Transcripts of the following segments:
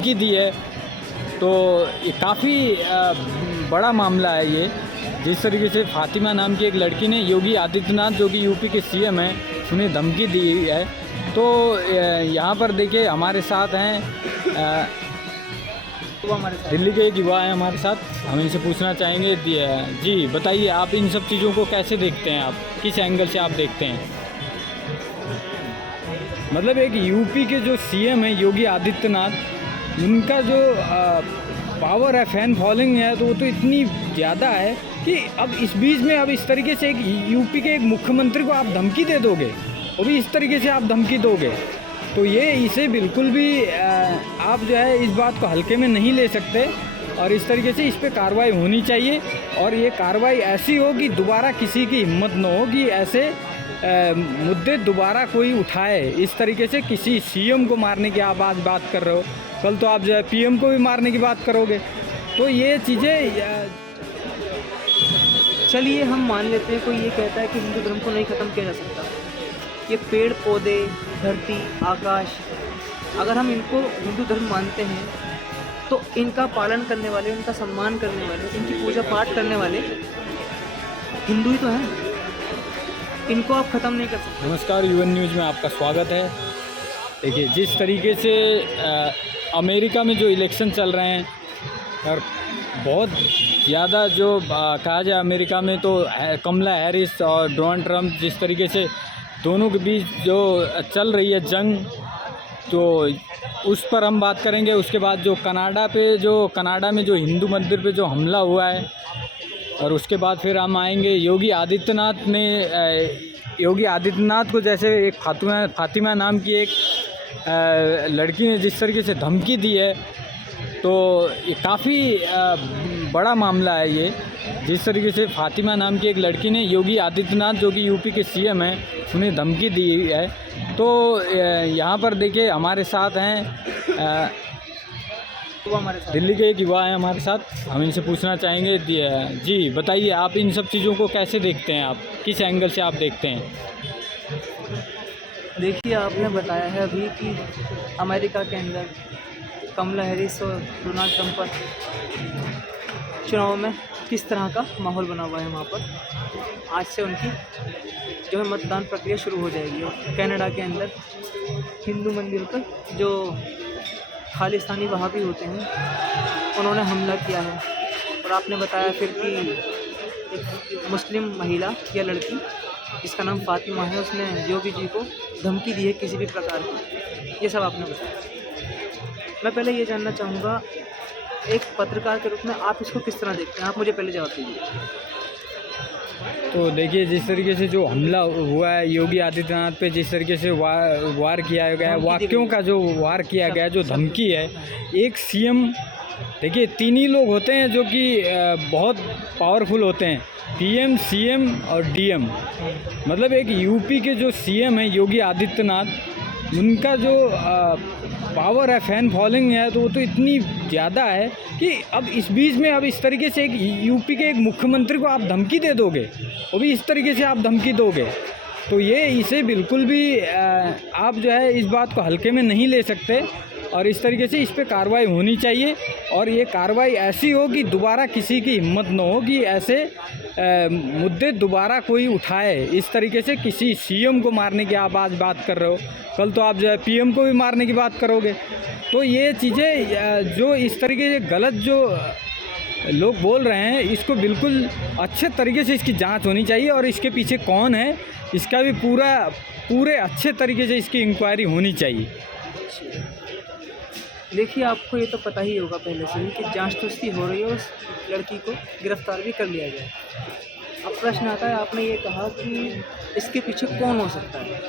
की दी है। तो ये काफ़ी बड़ा मामला है ये। जिस तरीके से फातिमा नाम की एक लड़की ने योगी आदित्यनाथ जो कि यूपी के सीएम हैं उन्हें धमकी दी है। तो यहाँ पर देखिए हमारे साथ हैं दिल्ली के एक युवा हैं हमारे साथ, हम इनसे पूछना चाहेंगे। जी बताइए, आप इन सब चीज़ों को कैसे देखते हैं, आप किस एंगल से आप देखते हैं? मतलब एक यूपी के जो सीएम हैं योगी आदित्यनाथ, उनका जो पावर है, फैन फॉलोइंग है, तो वो तो इतनी ज़्यादा है कि अब इस बीच में अब इस तरीके से एक यूपी के एक मुख्यमंत्री को आप धमकी दे दोगे, वो भी इस तरीके से आप धमकी दोगे, तो ये इसे बिल्कुल भी आप जो है इस बात को हल्के में नहीं ले सकते। और इस तरीके से इस पे कार्रवाई होनी चाहिए। और ये कार्रवाई ऐसी हो कि दोबारा किसी की हिम्मत न हो कि ऐसे मुद्दे दोबारा कोई उठाए। इस तरीके से किसी सीएम को मारने की आप आज बात कर रहे हो, कल तो आप जो है पीएम को भी मारने की बात करोगे। तो ये चीज़ें चलिए हम मान लेते हैं कोई ये कहता है कि हिंदू धर्म को नहीं ख़त्म किया जा सकता। ये पेड़ पौधे, धरती, आकाश, अगर हम इनको हिंदू धर्म मानते हैं तो इनका पालन करने वाले, इनका सम्मान करने वाले, इनकी पूजा पाठ करने वाले हिंदू ही तो हैं। इनको आप ख़त्म नहीं कर सकते। नमस्कार, यूएन न्यूज़ में आपका स्वागत है। देखिए जिस तरीके से अमेरिका में जो इलेक्शन चल रहे हैं और बहुत ज़्यादा जो कहा जाए अमेरिका में तो कमला हैरिस और डोनाल्ड ट्रंप, जिस तरीके से दोनों के बीच जो चल रही है जंग, तो उस पर हम बात करेंगे। उसके बाद जो कनाडा में जो हिंदू मंदिर पे जो हमला हुआ है, और उसके बाद फिर हम आएंगे योगी आदित्यनाथ को जैसे एक फातिमा नाम की एक लड़की ने जिस तरीके से धमकी दी है, तो ये काफ़ी बड़ा मामला है ये। जिस तरीके से फातिमा नाम की एक लड़की ने योगी आदित्यनाथ जो कि यूपी के सीएम हैं उन्हें धमकी दी है। तो यहाँ पर देखिए हमारे साथ हैं दिल्ली के एक युवा हैं हमारे साथ, हम इनसे पूछना चाहेंगे। जी बताइए, आप इन सब चीज़ों को कैसे देखते हैं, आप किस एंगल से आप देखते हैं? देखिए आपने बताया है अभी कि अमेरिका के अंदर कमला हैरिस और डोनाल्ड ट्रंप पर चुनाव में किस तरह का माहौल बना हुआ है। वहाँ पर आज से उनकी जो है मतदान प्रक्रिया शुरू हो जाएगी। और कनाडा के अंदर हिंदू मंदिर पर जो खालिस्तानी वहाबी होते हैं उन्होंने हमला किया है। और आपने बताया फिर कि एक मुस्लिम महिला या लड़की जिसका नाम फातिमा है, उसने योगी जी को धमकी दी है किसी भी प्रकार की। ये सब आपने बताया। मैं पहले ये जानना चाहूँगा, एक पत्रकार के रूप में आप इसको किस तरह देखते हैं? आप मुझे पहले जवाब दीजिए। तो देखिए जिस तरीके से जो हमला हुआ है योगी आदित्यनाथ पे, जिस तरीके से वार किया गया है, वाक्यों का जो वार किया गया है, जो धमकी है, एक सीएम, देखिए तीन ही लोग होते हैं जो कि बहुत पावरफुल होते हैं, पीएम, सीएम और डीएम। मतलब एक यूपी के जो सीएम हैं योगी आदित्यनाथ, उनका जो पावर है, फैन फॉलोइंग है, तो वो तो इतनी ज़्यादा है कि अब इस बीच में अब इस तरीके से एक यूपी के एक मुख्यमंत्री को आप धमकी दे दोगे, वो भी इस तरीके से आप धमकी दोगे, तो ये इसे बिल्कुल भी आप जो है इस बात को हल्के में नहीं ले सकते। और इस तरीके से इस पे कार्रवाई होनी चाहिए। और ये कार्रवाई ऐसी हो कि दोबारा किसी की हिम्मत न हो कि ऐसे मुद्दे दोबारा कोई उठाए। इस तरीके से किसी सीएम को मारने की आप आज बात कर रहे हो, कल तो आप जो है पीएम को भी मारने की बात करोगे। तो ये चीज़ें जो इस तरीके से गलत जो लोग बोल रहे हैं, इसको बिल्कुल अच्छे तरीके से इसकी जांच होनी चाहिए। और इसके पीछे कौन है, इसका भी पूरे अच्छे तरीके से इसकी इंक्वायरी होनी चाहिए। देखिए आपको ये तो पता ही होगा पहले से ही कि जांच तो इसकी हो रही है, उस लड़की को गिरफ्तार भी कर लिया गया। अब प्रश्न आता है, आपने ये कहा कि इसके पीछे कौन हो सकता है,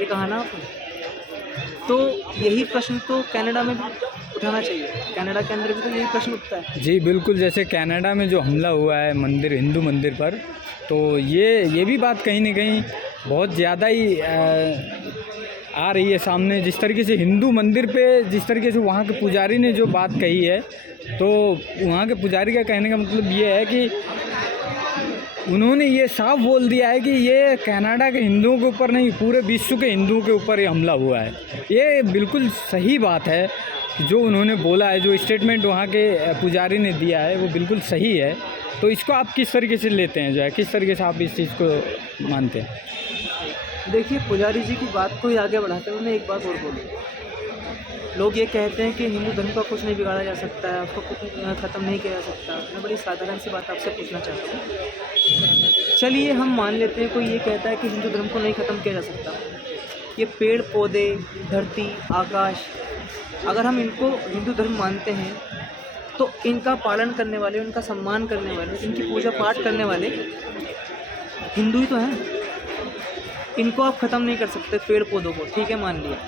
ये कहा ना आपने, तो यही प्रश्न तो कनाडा में भी उठाना चाहिए। कनाडा के अंदर भी तो यही प्रश्न उठता है। जी बिल्कुल, जैसे कनाडा में जो हमला हुआ है मंदिर, हिंदू मंदिर पर, तो ये भी बात कहीं ना कहीं बहुत ज़्यादा ही आ रही है सामने। जिस तरीके से हिंदू मंदिर पे जिस तरीके से वहाँ के पुजारी ने जो बात कही है, तो वहाँ के पुजारी का कहने का मतलब ये है कि उन्होंने ये साफ बोल दिया है कि ये कनाडा के हिंदुओं के ऊपर नहीं, पूरे विश्व के हिंदुओं के ऊपर ये हमला हुआ है। ये बिल्कुल सही बात है कि जो उन्होंने बोला है, जो स्टेटमेंट वहाँ के पुजारी ने दिया है वो बिल्कुल सही है। तो इसको आप किस तरीके से लेते हैं, जो है किस तरीके से आप इस चीज़ को मानते हैं? देखिए, पुजारी जी की बात को ही आगे बढ़ाते हुए मैं एक बात और बोलूँ। लोग ये कहते हैं कि हिंदू धर्म का कुछ नहीं बिगाड़ा जा सकता है, उसको कुछ ख़त्म नहीं किया जा सकता। मैं बड़ी साधारण सी बात आपसे पूछना चाहता हूँ। चलिए हम मान लेते हैं कोई ये कहता है कि हिंदू धर्म को नहीं ख़त्म किया जा सकता। ये पेड़ पौधे, धरती, आकाश, अगर हम इनको हिंदू धर्म मानते हैं तो इनका पालन करने वाले, इनका सम्मान करने वाले, इनकी पूजा पाठ करने वाले हिंदू ही तो हैं। इनको आप ख़त्म नहीं कर सकते, पेड़ पौधों को, ठीक है मान लिया,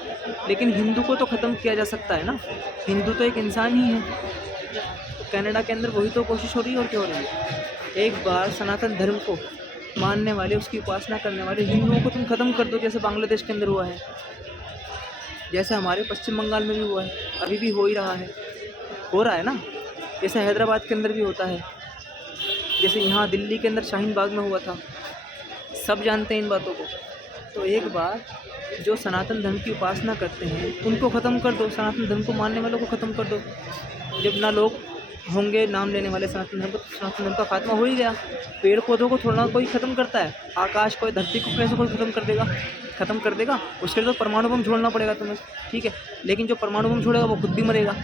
लेकिन हिंदू को तो ख़त्म किया जा सकता है ना। हिंदू तो एक इंसान ही है। तो कनाडा के अंदर वही तो कोशिश हो रही है, और क्या हो रही है। एक बार सनातन धर्म को मानने वाले, उसकी उपासना करने वाले हिंदुओं को तुम ख़त्म कर दो, जैसे बांग्लादेश के अंदर हुआ है, जैसे हमारे पश्चिम बंगाल में भी हुआ है, अभी भी हो ही रहा है, हो रहा है ना। जैसे हैदराबाद के अंदर भी होता है, जैसे यहाँ दिल्ली के अंदर शाहीन बाग में हुआ था, सब जानते हैं इन बातों को। तो एक बार जो सनातन धर्म की उपासना करते हैं उनको ख़त्म कर दो, सनातन धर्म को मानने वालों को ख़त्म कर दो। जब ना लोग होंगे नाम लेने वाले सनातन धर्म को, तो सनातन धर्म का खात्मा हो ही गया। पेड़ पौधों को थोड़ा कोई ख़त्म करता है, आकाश को, धरती को कैसे कोई ख़त्म कर देगा? ख़त्म कर देगा? उसके लिए तो परमाणु बम छोड़ना पड़ेगा तुम्हें, ठीक है, लेकिन जो परमाणु बम छोड़ेगा वो खुद भी मरेगा,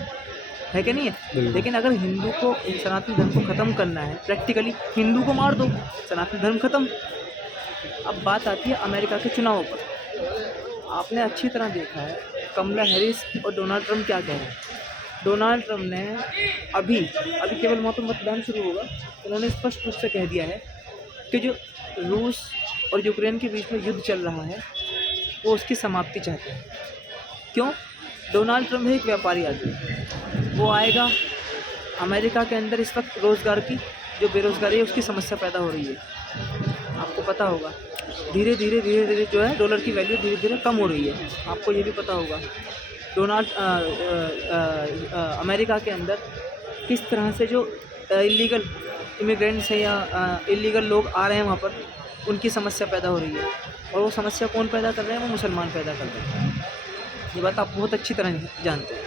है कि नहीं है? लेकिन अगर हिंदू को, सनातन धर्म को ख़त्म करना है प्रैक्टिकली, हिंदू को मार दो, सनातन धर्म ख़त्म। अब बात आती है अमेरिका के चुनावों पर। आपने अच्छी तरह देखा है कमला हैरिस और डोनाल्ड ट्रंप क्या कह रहे हैं। डोनाल्ड ट्रंप ने अभी केवल वहाँ पर मतदान शुरू होगा, उन्होंने स्पष्ट रूप से कह दिया है कि जो रूस और यूक्रेन के बीच में युद्ध चल रहा है वो उसकी समाप्ति चाहते हैं। क्यों? डोनाल्ड ट्रंप है एक व्यापारी आदमी, वो आएगा। अमेरिका के अंदर इस वक्त रोज़गार की जो बेरोज़गारी है उसकी समस्या पैदा हो रही है, आपको पता होगा। धीरे धीरे जो है डॉलर की वैल्यू धीरे धीरे कम हो रही है, आपको ये भी पता होगा। अमेरिका के अंदर किस तरह से जो इलीगल इमिग्रेंट्स हैं या इलीगल लोग आ रहे हैं वहाँ पर, उनकी समस्या पैदा हो रही है। और वो समस्या कौन पैदा कर रहे हैं? वो मुसलमान पैदा कर रहे हैं। ये बात आप बहुत अच्छी तरह जानते हैं।